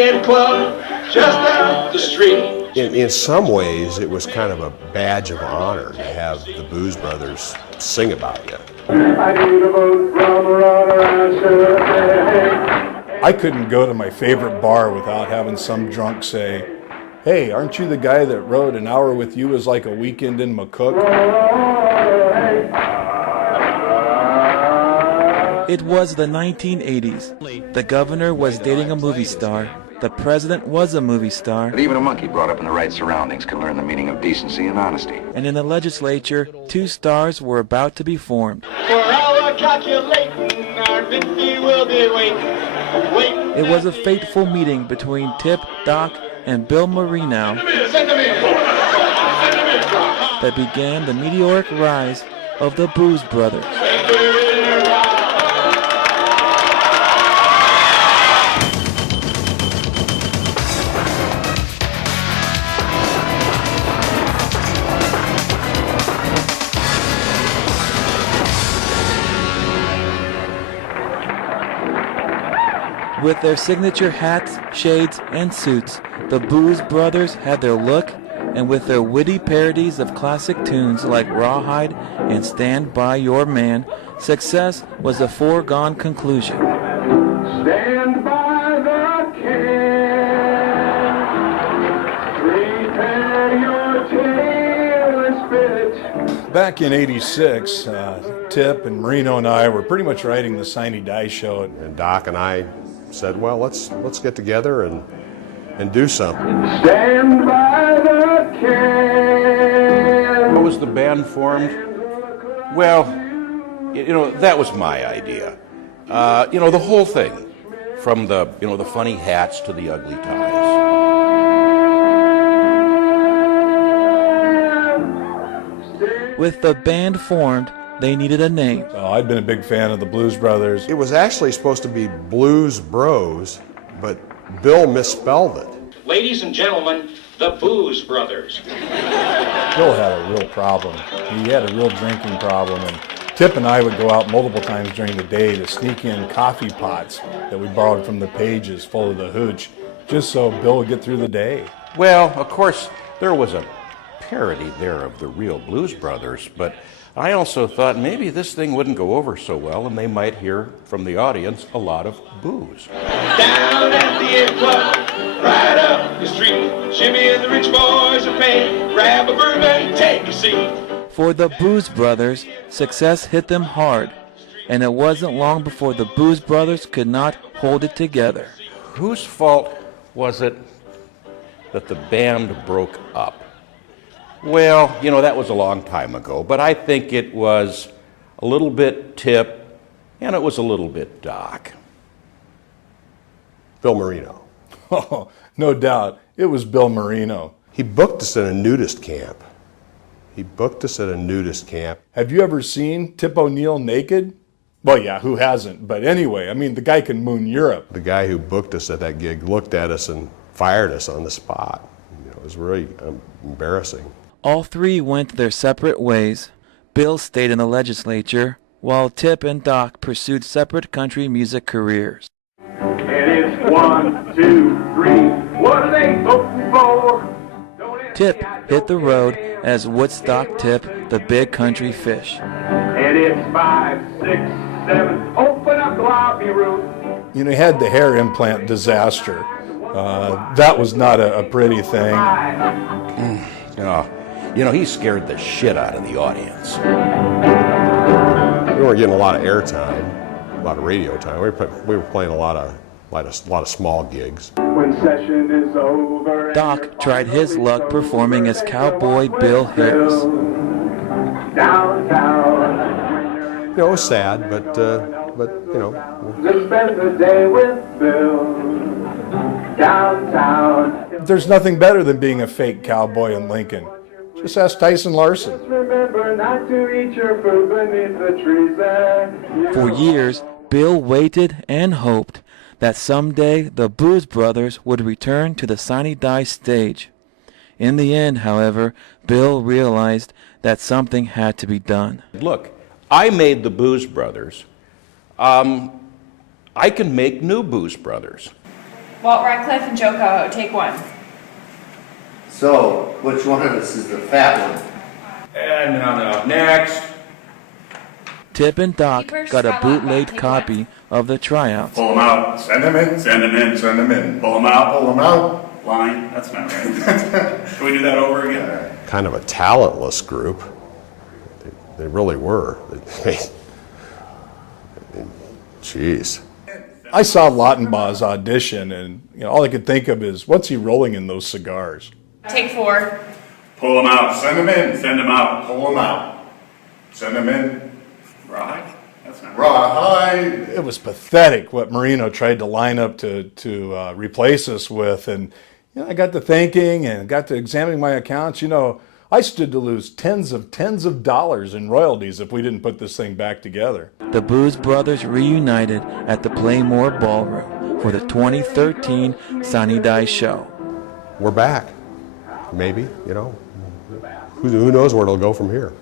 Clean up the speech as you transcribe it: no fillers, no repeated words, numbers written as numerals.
Inn Club just down the street. In some ways, it was kind of a badge of honor to have the Blues Brothers sing about you. I couldn't go to my favorite bar without having some drunk say, "Hey, aren't you the guy that wrote An Hour With You is Like a Weekend in McCook?" It was the 1980s. The governor was dating a movie star. The president was a movie star. But even a monkey brought up in the right surroundings can learn the meaning of decency and honesty. And in the legislature, two stars were about to be formed. For our calculating, our 50 will be waiting. It was a fateful meeting between Tip, Doc, and Bill Marino that began the meteoric rise of the Blues Brothers. With their signature hats, shades, and suits, the Blues Brothers had their look, and with their witty parodies of classic tunes like Rawhide and Stand By Your Man, success was a foregone conclusion. Stand by the can, prepare your tail and spit it. Back in '86, Tip and Marino and I were pretty much writing the Sine Die show. And Doc and I said, well, let's get together and do something. Stand by the can. How was the band formed? Well, that was my idea. The whole thing, from the funny hats to the ugly ties. With the band formed, they needed a name. I'd been a big fan of the Blues Brothers. It was actually supposed to be Blues Bros, but Bill misspelled it. Ladies and gentlemen, the Booze Brothers. Bill had a real problem. He had a real drinking problem, and Tip and I would go out multiple times during the day to sneak in coffee pots that we borrowed from the pages full of the hooch, just so Bill would get through the day. Well, of course, there was a parody there of the real Blues Brothers, but I also thought maybe this thing wouldn't go over so well and they might hear from the audience a lot of booze. Down at the Inn Club, right up the street, Jimmy and the rich boys are paying, grab a bourbon, take a seat. For the Blues Brothers, success hit them hard, and it wasn't long before the Blues Brothers could not hold it together. Whose fault was it that the band broke up? Well, that was a long time ago, but I think it was a little bit Tip, and it was a little bit Doc. Bill Marino. Oh, no doubt. It was Bill Marino. He booked us at a nudist camp. Have you ever seen Tip O'Neill naked? Well, yeah, who hasn't? But anyway, the guy can moon Europe. The guy who booked us at that gig looked at us and fired us on the spot. It was really embarrassing. All three went their separate ways. Bill stayed in the legislature, while Tip and Doc pursued separate country music careers. And it's 1, 2, 3, what are they voting for? Tip hit the road as Woodstock Tip, the big country fish. And it's 5, 6, 7, open up the lobby room. He had the hair implant disaster. That was not a pretty thing. He scared the shit out of the audience. We weren't getting a lot of airtime, a lot of radio time. We were playing a lot of small gigs. When session is over, Doc tried his luck performing as Cowboy Bill Harris. Downtown. It was sad, but Just spend the day with Bill. Downtown. There's nothing better than being a fake cowboy in Lincoln. Just ask Tyson Larson. Just remember not to eat your food beneath the trees there. For years, Bill waited and hoped that someday the Blues Brothers would return to the Sine Die stage. In the end, however, Bill realized that something had to be done. Look, I made the Blues Brothers. I can make new Blues Brothers. Walt Radcliffe and Joe Coho, take one. So, which one of us is the fat one? And no, next. Tip and Doc Keepers, got a Scott bootleg Lockhart, take copy of the tryouts. Pull them out, send them in, send them in, send them in. Pull them out. Line, that's not right. Can we do that over again? Kind of a talentless group. They really were. Jeez. I saw Lautenbach's audition, and all I could think of is, what's he rolling in those cigars? Take four. Pull them out, send them in, send them out, pull them out. Send them in. Rawhide? That's not right. Rawhide. It was pathetic what Marino tried to line up to replace us with, and I got to thinking and got to examining my accounts. I stood to lose tens of dollars in royalties if we didn't put this thing back together. The Booz Brothers reunited at the Playmore Ballroom for the 2013 Sunny Day Show. We're back. Maybe, who knows where it'll go from here.